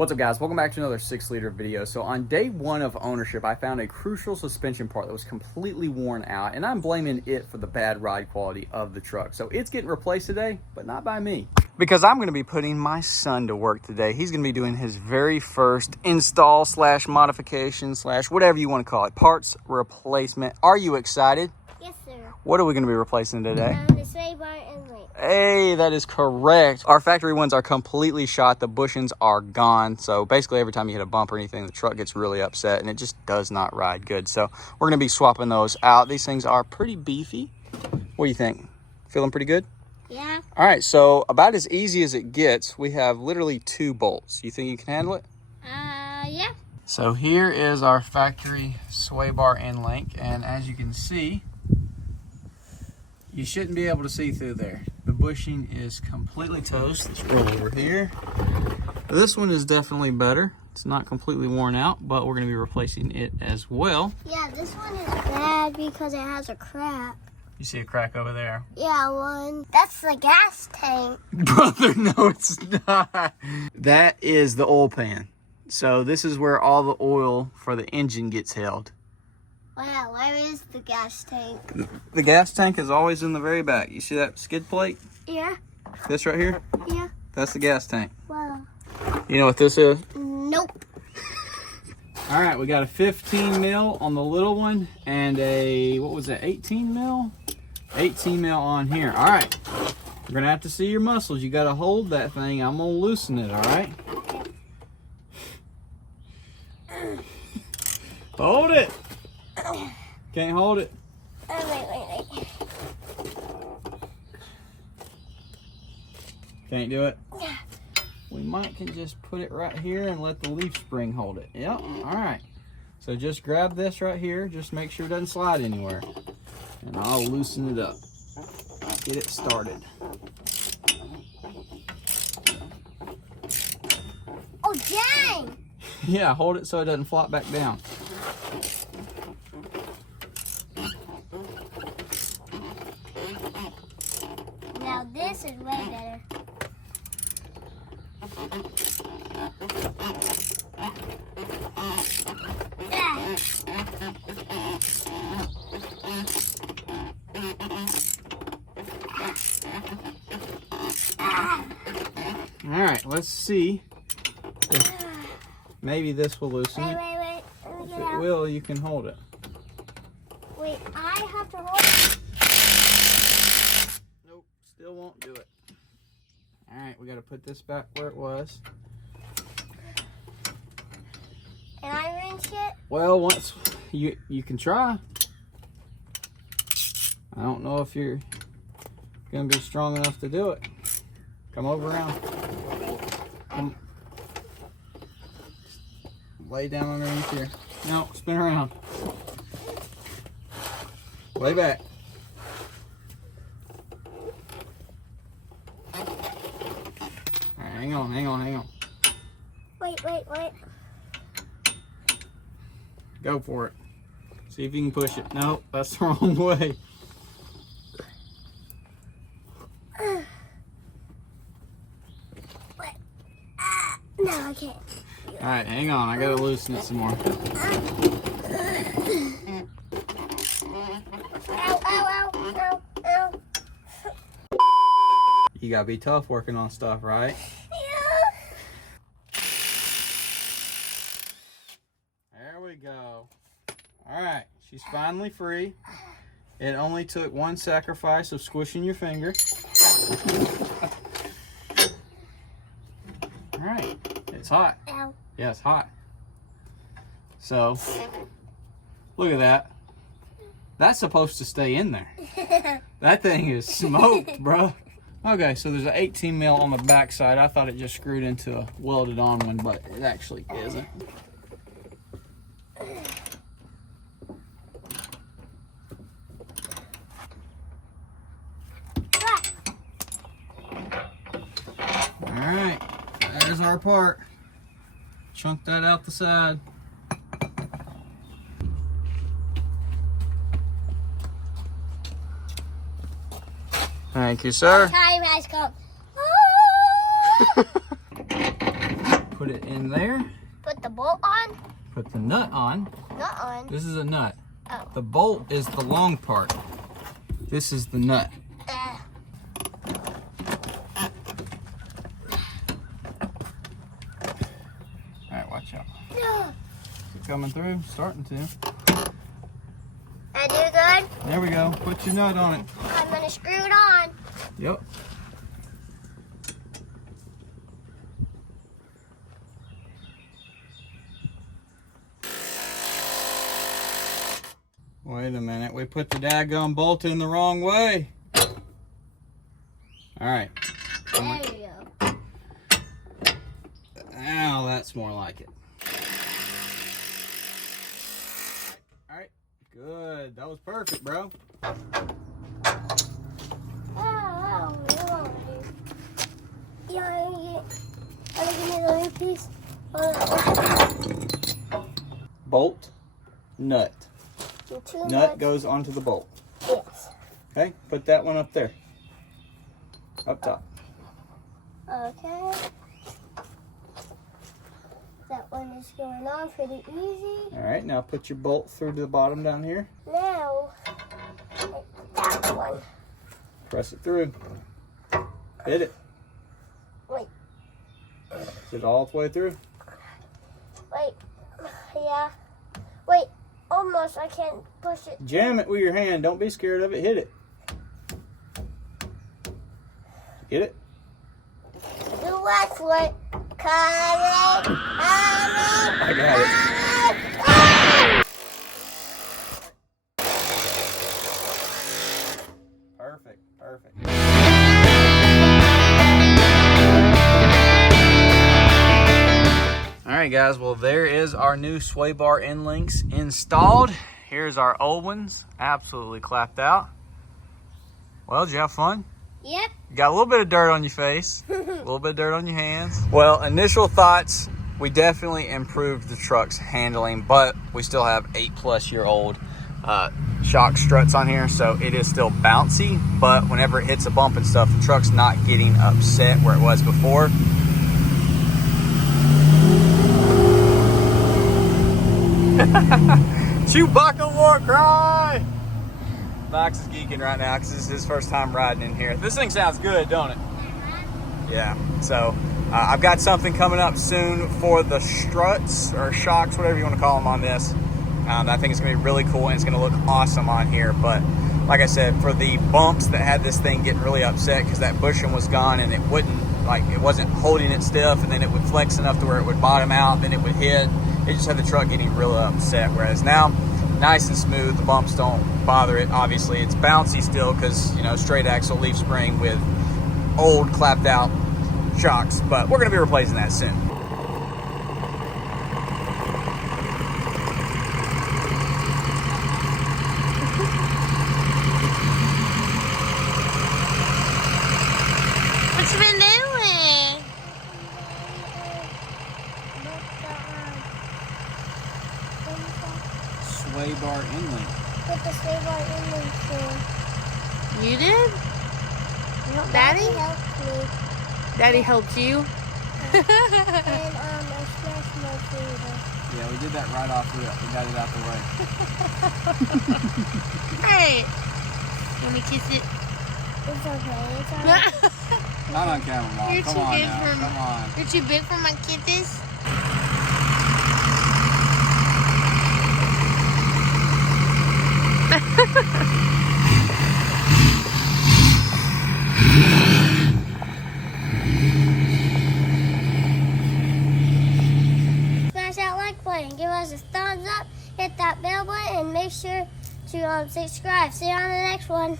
What's up, guys? Welcome back to another 6-liter video. So on day one of ownership, I found a crucial suspension part that was completely worn out, and I'm blaming it for the bad ride quality of the truck. So it's getting replaced today, but not by me. Because I'm going to be putting my son to work today. He's going to be doing his very first install slash modification slash whatever you want to call it, parts replacement. Are you excited? Yes, sir. What are we going to be replacing today? The sway bar and link. Hey, that is correct. Our factory ones are completely shot. The bushings are gone. So basically every time you hit a bump or anything, the truck gets really upset and it just does not ride good. So we're going to be swapping those out. These things are pretty beefy. What do you think? Feeling pretty good? Yeah. All right, so about as easy as it gets, we have literally 2 bolts. You think you can handle it? Yeah. So here is our factory sway bar end link, and as you can see, you shouldn't be able to see through there. The bushing is completely toast. Let's roll over here. This one is definitely better. It's not completely worn out, but we're going to be replacing it as well. Yeah, this one is bad because it has a crack. You see a crack over there? Yeah, one. That's the gas tank. Brother, no, it's not. That is the oil pan. So this is where all the oil for the engine gets held. Wow, where is the gas tank? The gas tank is always in the very back. You see that skid plate? Yeah. This right here? Yeah. That's the gas tank. Wow. You know what this is? Nope. All right, we got a 15 mil on the little one and a, what was that, 18 mil? 18 mil on here. All right, we're gonna have to see your muscles. You gotta hold that thing. I'm gonna loosen it, all right? Hold it. Can't hold it. Wait. Can't do it? We might can just put it right here and let the leaf spring hold it. Yep, all right. So just grab this right here. Just make sure it doesn't slide anywhere. And I'll loosen it up. Get it started. Oh, dang. Yeah, hold it so it doesn't flop back down. Now this is way better. All right, let's see if maybe this will loosen it. Wait. Let me If get it out. will, you can hold it. Wait, I have to hold it. Nope, still won't do it. All right, we got to put this back where it was. And I wrench it. Well, once you can try. I don't know if you're gonna be strong enough to do it. Come over around. Come. Lay down underneath here. No, spin around. Lay back. All right, hang on. Wait. Go for it. See if you can push it. No, that's the wrong way. No, I can't. All right, hang on. I gotta loosen it some more. Ow. You gotta be tough working on stuff, right? There we go. All right, she's finally free. It only took one sacrifice of squishing your finger. All right, it's hot. Ow. Yeah, it's hot. So, look at that. That's supposed to stay in there. That thing is smoked, bro. Okay, so there's an 18 mil on the back side. I thought it just screwed into a welded on one, but it actually isn't. All right, there's our part. Chunk that out the side. Thank you, sir. Time has come. Put it in there. Put the bolt on? Put the nut on. Nut on. This is a nut. Oh. The bolt is the long part. This is the nut. Alright, watch out. No. Is it coming through? Starting to. I do good? There we go. Put your nut on it. I'm going to screw it on. Yep. Wait a minute. We put the daggone bolt in the wrong way. Alright. There you go. Now that's more like it. Alright. Good. That was perfect, bro. Oh, you want to give me the other piece? Bolt, nut. Two Nut nuts. goes onto the bolt. Yes. Okay, put that one up there. Up top. Okay. That one is going on pretty easy. Alright, now put your bolt through to the bottom down here. Now, that one. Press it through. Hit it. Wait. Is it all the way through? Wait. Yeah. Wait. Almost. I can't push it. Jam it with your hand. Don't be scared of it. Hit it. Hit it. The left foot. Coming. I got it. Perfect. Perfect. Alright guys, well there is our new sway bar end links installed. Here's our old ones, absolutely clapped out. Well, did you have fun? Yep. You got a little bit of dirt on your face, a little bit of dirt on your hands. Well, initial thoughts, we definitely improved the truck's handling, but we still have 8+ year old shock struts on here, so it is still bouncy, but whenever it hits a bump and stuff, the truck's not getting upset where it was before. Chewbacca war cry! Max is geeking right now because this is his first time riding in here. This thing sounds good, don't it? Yeah, so I've got something coming up soon for the struts or shocks, whatever you want to call them on this. I think it's going to be really cool and it's going to look awesome on here. But like I said, for the bumps that had this thing getting really upset because that bushing was gone and it wouldn't, like, it wasn't holding it stiff, and then it would flex enough to where it would bottom out, then it would hit. It just had the truck getting really upset. Whereas now, nice and smooth, the bumps don't bother it. Obviously, it's bouncy still because, you know, straight axle leaf spring with old clapped out shocks. But we're going to be replacing that soon. What you been doing? Sway bar inlink. Put the sway bar in there. You did? Daddy? helped me. Daddy helped you? And I smashed my finger. Yeah, we did that right off rip. We got it out the way. Hey! You want me to kiss it? It's okay. It's alright. Not on camera, Mom. You're Come too on big now. for Come on. You're too big for my kitties. Smash that like button. Give us a thumbs up. Hit that bell button and make sure to subscribe. See you on the next one.